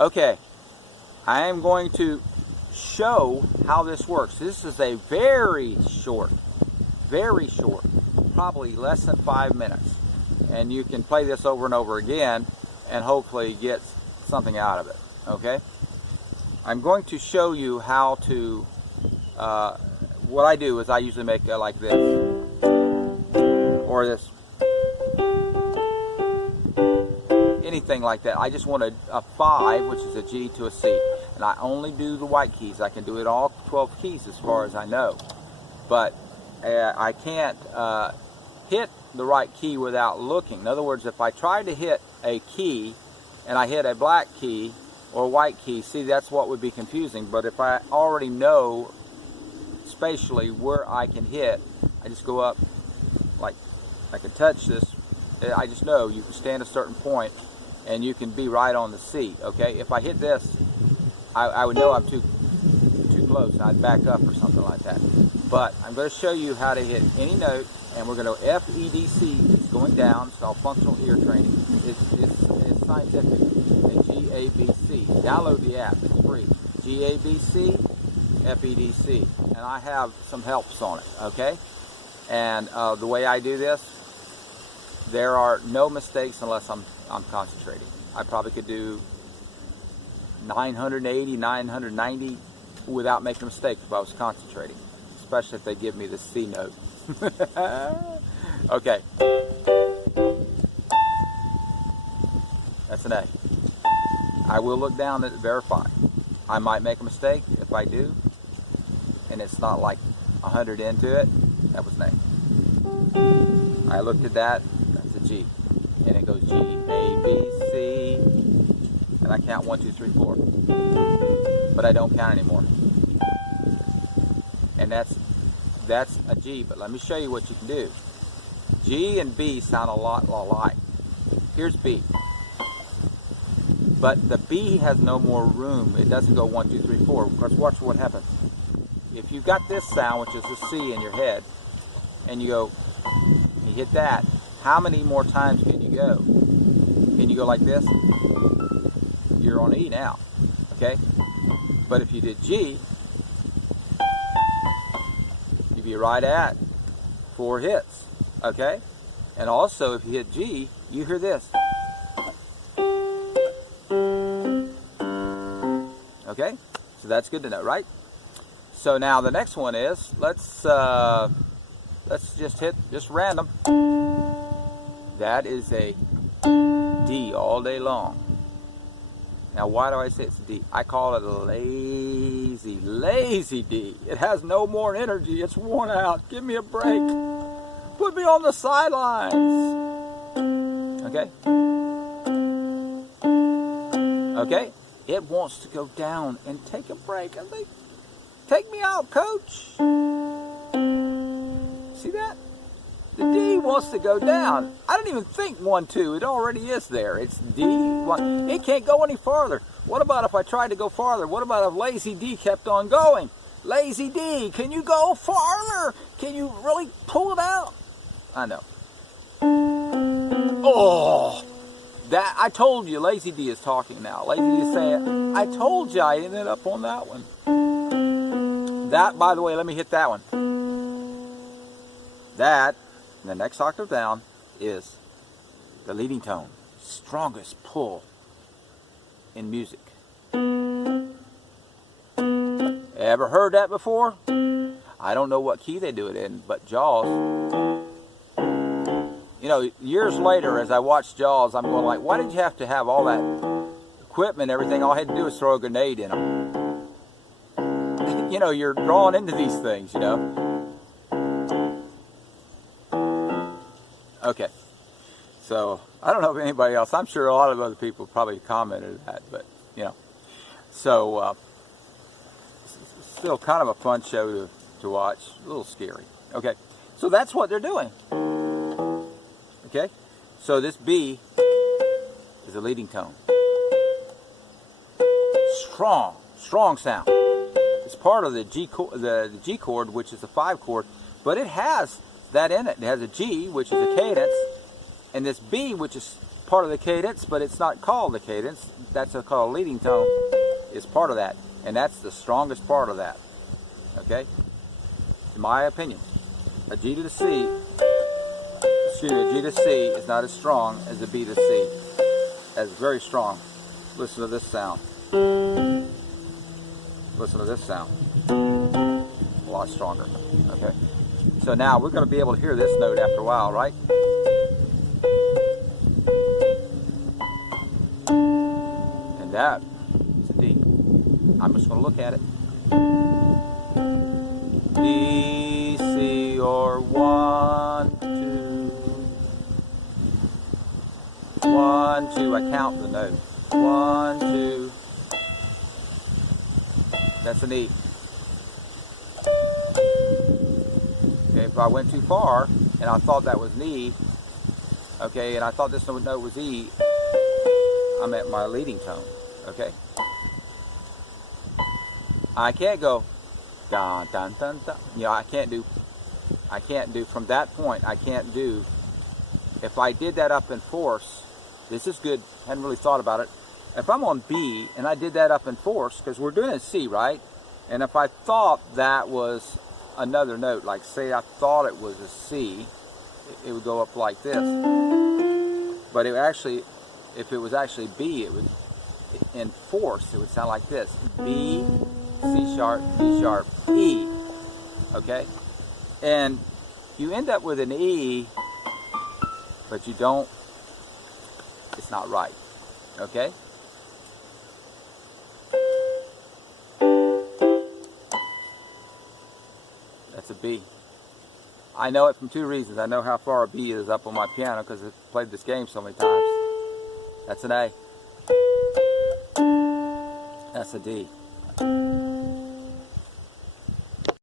Okay, I am going to show how this works. This is a very short, probably less than 5 minutes. And you can play this over and over again and hopefully get something out of it, okay? I'm going to show you how to, what I do is I usually make like this, or this, anything like that. I just want a 5, which is a G to a C. And I only do the white keys. I can do it all 12 keys as far as I know. But I can't hit the right key without looking. In other words, if I try to hit a key and I hit a black key or white key, see, that's what would be confusing. But if I already know spatially where I can hit, I just go up, like I can touch this. I just know you can stand a certain point and you can be right on the C, okay? If I hit this, I would know I'm too close and I'd back up or something like that. But I'm going to show you how to hit any note, and we're going to F, E, D, C. It's going down. It's called functional ear training. It's scientific. And G, A, B, C. Download the app. It's free. G, A, B, C, F, E, D, C. And I have some helps on it, okay? And the way I do this, there are no mistakes unless I'm concentrating. I probably could do 980, 990 without making a mistake if I was concentrating, especially if they give me the C note. Okay. That's an A. I will look down and verify. I might make a mistake. If I do, and it's not like 100 into it, that was an A. I looked at that, that's a G. And it goes G, A, B, C, and I count 1, 2, 3, 4. But I don't count anymore. And that's a G, but let me show you what you can do. G and B sound a lot alike. Here's B. But the B has no more room. It doesn't go 1, 2, 3, 4. Because watch what happens. If you've got this sound, which is the C in your head, and you hit that, how many more times can you go? Can you go like this? You're on E now, okay? But if you did G, you'd be right at 4 hits, okay? And also, if you hit G, you hear this. Okay? So that's good to know, right? So now the next one is, let's just hit random. That is a D all day long. Now, why do I say it's a D? I call it a lazy D. It has no more energy. It's worn out. Give me a break. Put me on the sidelines. Okay? Okay? It wants to go down and take a break. I think, take me out, coach. See that? The D wants to go down. I don't even think 1, 2. It already is there. It's D. 1. It can't go any farther. What about if I tried to go farther? What about if lazy D kept on going? Lazy D, can you go farther? Can you really pull it out? I know. Oh, that I told you. Lazy D is talking now. Lazy D is saying, "I told you I ended up on that one." That, by the way, let me hit that one. That. The next octave down is the leading tone, strongest pull in music. Ever heard that before? I don't know what key they do it in, but Jaws. You know, years later, as I watched Jaws, I'm going like, why did you have to have all that equipment and everything? All I had to do was throw a grenade in them. You know, you're drawn into these things, you know. Okay, so I don't know if anybody else, I'm sure a lot of other people probably commented that, but you know, so it's still kind of a fun show to watch, a little scary. Okay, so that's what they're doing. Okay, so this B is a leading tone. Strong sound. It's part of the G chord, which is a 5 chord, but it has that in it. It has a G, which is a cadence, and this B, which is part of the cadence, but it's not called the cadence. That's called leading tone. It's part of that, and that's the strongest part of that. Okay, in my opinion, a G to the C, excuse me, a G to C is not as strong as a B to C. It's very strong. Listen to this sound. Listen to this sound. A lot stronger. Okay. So now we're going to be able to hear this note after a while, right? And that is a D. I'm just going to look at it. D, C, or 1, 2. 1, 2. I count the notes. 1, 2. That's an E. Okay, if I went too far and I thought that was an E, okay, and I thought this note was E, I'm at my leading tone. Okay. I can't go dun dun dun dun. You know, I can't do from that point. I can't do. If I did that up in force, this is good. Hadn't really thought about it. If I'm on B and I did that up in force, because we're doing a C, right? And if I thought that was another note, like say I thought it was a C, it would go up like this. But it actually, if it was actually B, it would, in force, it would sound like this: B, C sharp, D sharp, E. Okay, and you end up with an E, but you don't. It's not right. Okay. That's a B. I know it from two reasons. I know how far a B is up on my piano because I've played this game so many times. That's an A. That's a D.